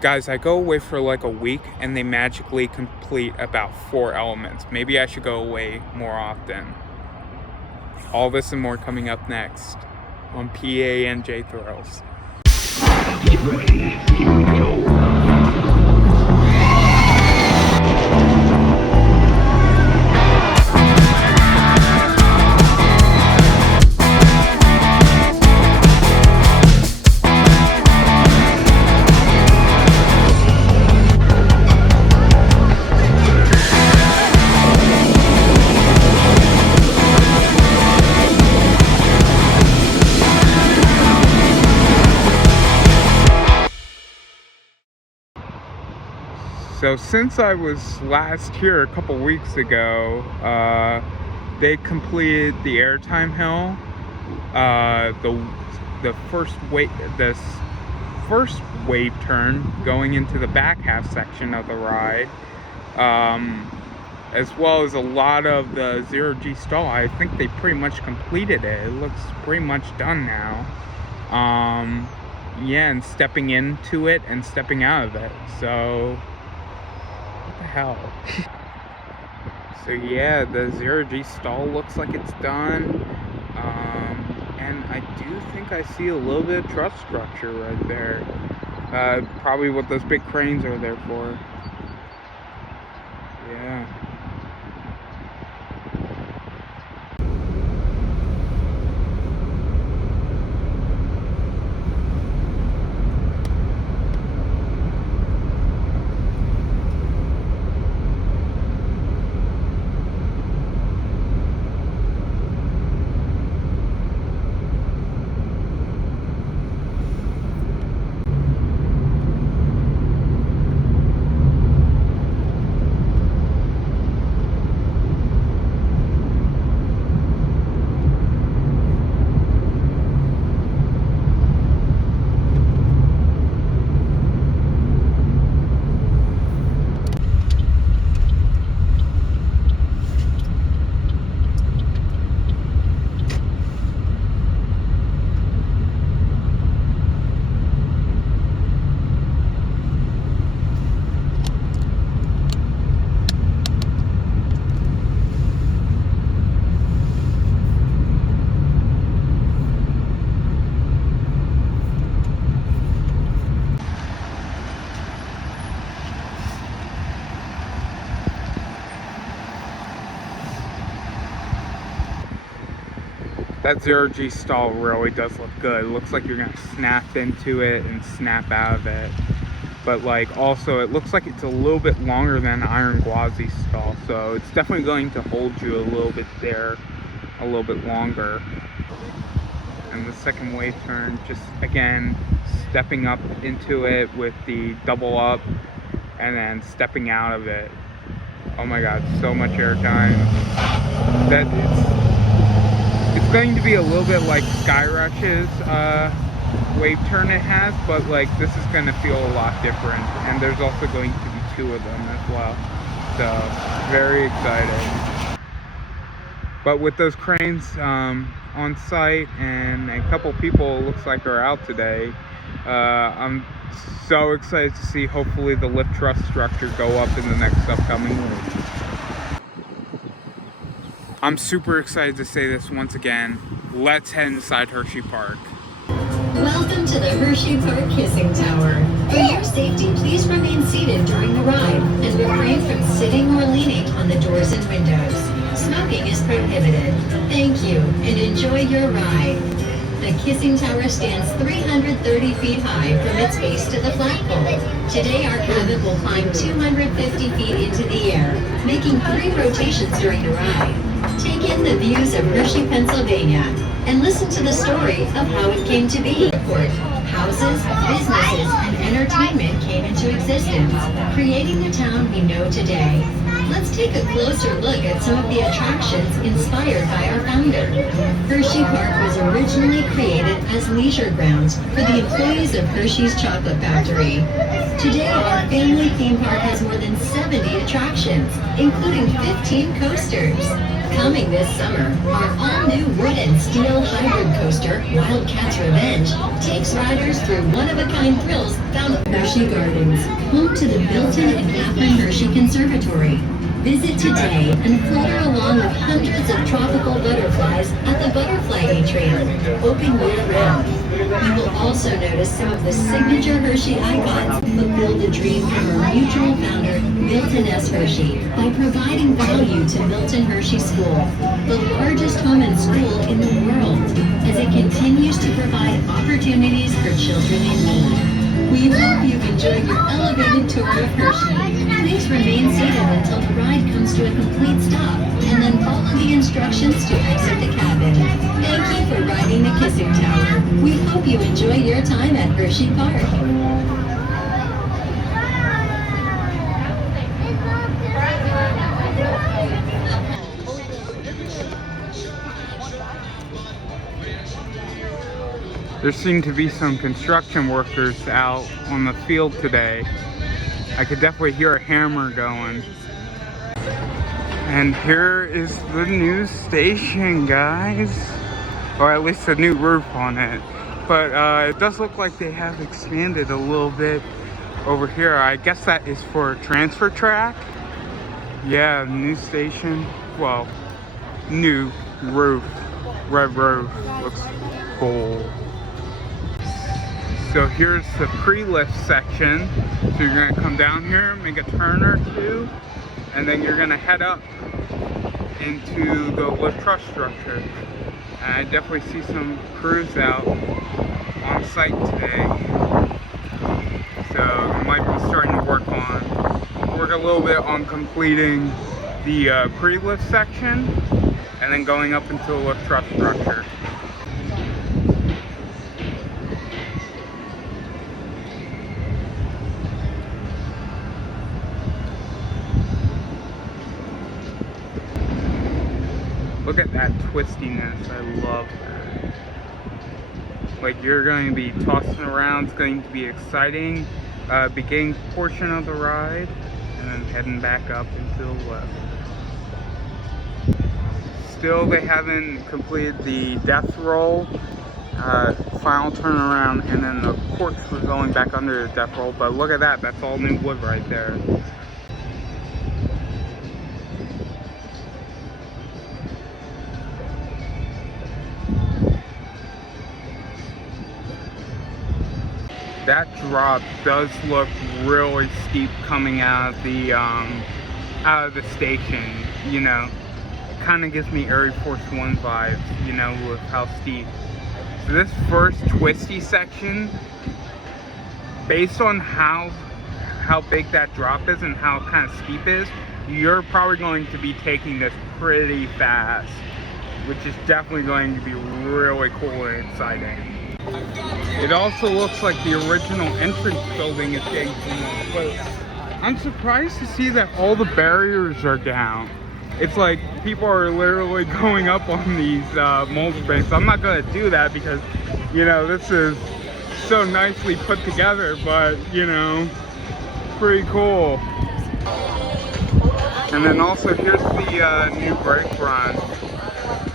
Guys, I go away for like a week and they magically complete about 4 elements. Maybe I should go away more often. All this and more coming up next on PA&J Thrills. Get ready, here we go. So since I was last here a couple weeks ago, they completed the airtime hill. The first wave turn going into the back half section of the ride, as well as a lot of the 0G stall. I think they pretty much completed it. It looks pretty much done now. Yeah, and stepping into it and stepping out of it. So what the hell? So yeah, the 0G stall looks like it's done. And I do think I see a little bit of truss structure right there. Probably what those big cranes are there for. Yeah. That 0G stall really does look good. It looks like you're gonna snap into it and snap out of it. But like also it looks like it's a little bit longer than Iron Gwazi stall. So it's definitely going to hold you a little bit there, a little bit longer. And the second wave turn, just again, stepping up into it with the double up and then stepping out of it. Oh my God, so much airtime. It's going to be a little bit like Skyrush's wave turn it has, but like this is going to feel a lot different. And there's also going to be 2 of them as well. So very excited. But with those cranes on site and a couple people looks like are out today, I'm so excited to see hopefully the lift truss structure go up in the next upcoming week. I'm super excited to say this once again. Let's head inside Hershey Park. Welcome to the Hershey Park Kissing Tower. For your safety, please remain seated during the ride and refrain from sitting or leaning on the doors and windows. Smoking is prohibited. Thank you and enjoy your ride. The Kissing Tower stands 330 feet high from its base to the flagpole. Today our cabin will climb 250 feet into the air, making 3 rotations during the ride. Take in the views of Hershey, Pennsylvania, and listen to the story of how it came to be. Houses, businesses, and entertainment came into existence, creating the town we know today. Let's take a closer look at some of the attractions inspired by our founder. Hershey Park was originally created as leisure grounds for the employees of Hershey's Chocolate Factory. Today, our family theme park has more than 70 attractions, including 15 coasters. Coming this summer, our all-new wood and steel hybrid coaster, Wildcat's Revenge, takes riders through one-of-a-kind thrills found at Hershey Gardens, home to the Milton and Catherine Hershey Conservatory. Visit today and flutter along with hundreds of tropical butterflies at the Butterfly Atrium, open year-round. You will also notice some of the signature Hershey icons fulfill the dream from our mutual founder, Milton S. Hershey, by providing value to Milton Hershey School, the largest home and school in the world, as it continues to provide opportunities for children in need. We hope you've enjoyed your elevated tour of Hershey. Please remain seated until the ride comes to a complete stop, and then follow the instructions to exit the cabin. Thank you for riding the Kissing Tower. We hope you enjoy your time at Hershey Park. There seem to be some construction workers out on the field today. I could definitely hear a hammer going. And here is the new station, guys. Or at least a new roof on it. But it does look like they have expanded a little bit over here. I guess that is for a transfer track. Yeah, new station. Well, new roof. Red roof. Looks cool. So here's the pre-lift section. So you're gonna come down here, make a turn or two, and then you're gonna head up into the lift truss structure. And I definitely see some crews out on site today. So they might be starting to work a little bit on completing the pre-lift section, and then going up into the lift truss structure. Look at that twistiness, I love that. Like, you're going to be tossing around, it's going to be exciting. Beginning portion of the ride, and then heading back up into the left. Still, they haven't completed the death roll, final turnaround, and then the porch was going back under the death roll, but look at that, that's all new wood right there. That drop does look really steep coming out of the station, you know. It kind of gives me Air Force One vibes, you know, with how steep. So this first twisty section, based on how big that drop is and how kind of steep it is, you're probably going to be taking this pretty fast, which is definitely going to be really cool and exciting. It also looks like the original entrance building is getting finished, but I'm surprised to see that all the barriers are down. It's like people are literally going up on these mold springs. I'm not going to do that because, you know, this is so nicely put together, but, you know, pretty cool. And then also here's the new brake run.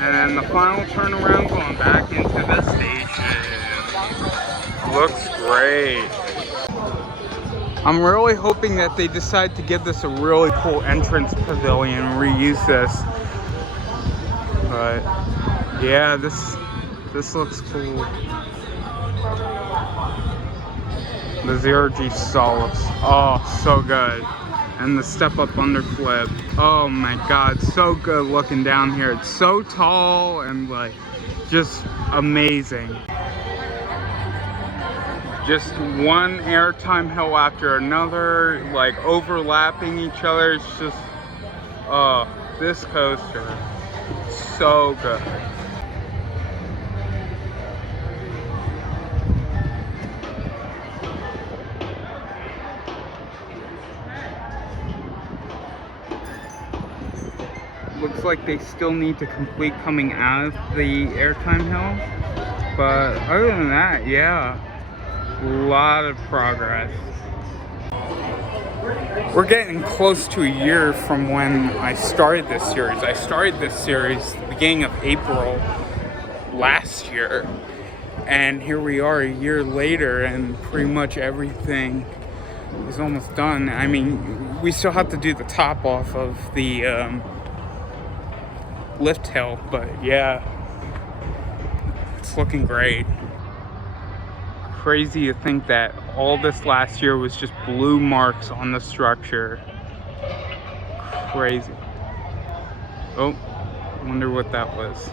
And then the final turnaround going back into the station. Looks great. I'm really hoping that they decide to give this a really cool entrance pavilion and reuse this. But yeah, this looks cool. The 0G stall looks, oh, so good. And the step up underflip. Oh my God, so good looking down here. It's so tall and like just amazing. Just one airtime hill after another, like overlapping each other. It's just, oh, this coaster, so good. Looks like they still need to complete coming out of the airtime hill, but other than that, yeah, a lot of progress. we're getting close to a year from when I started this series. I started this series the beginning of April last year, and here we are a year later, and pretty much everything is almost done. I mean, we still have to do the top off of the lift hill, but yeah, it's looking great. Crazy to think that all this last year was just blue marks on the structure. Crazy. Oh, wonder what that was.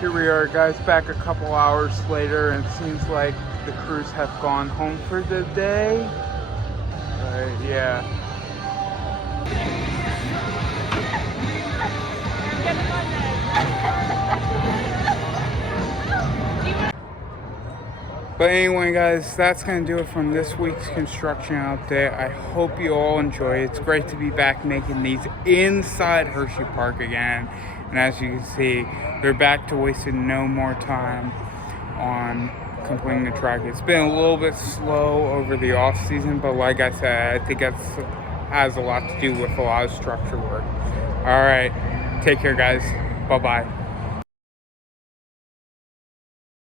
Here we are, guys, back a couple hours later, and it seems like the crews have gone home for the day. But yeah. But anyway, guys, that's going to do it from this week's construction update. I hope you all enjoy it. It's great to be back making these inside Hershey Park again. And as you can see, they're back to wasting no more time on completing the track. It's been a little bit slow over the off season, but like I said, I think that has a lot to do with a lot of structure work. All right, take care, guys. Bye-bye.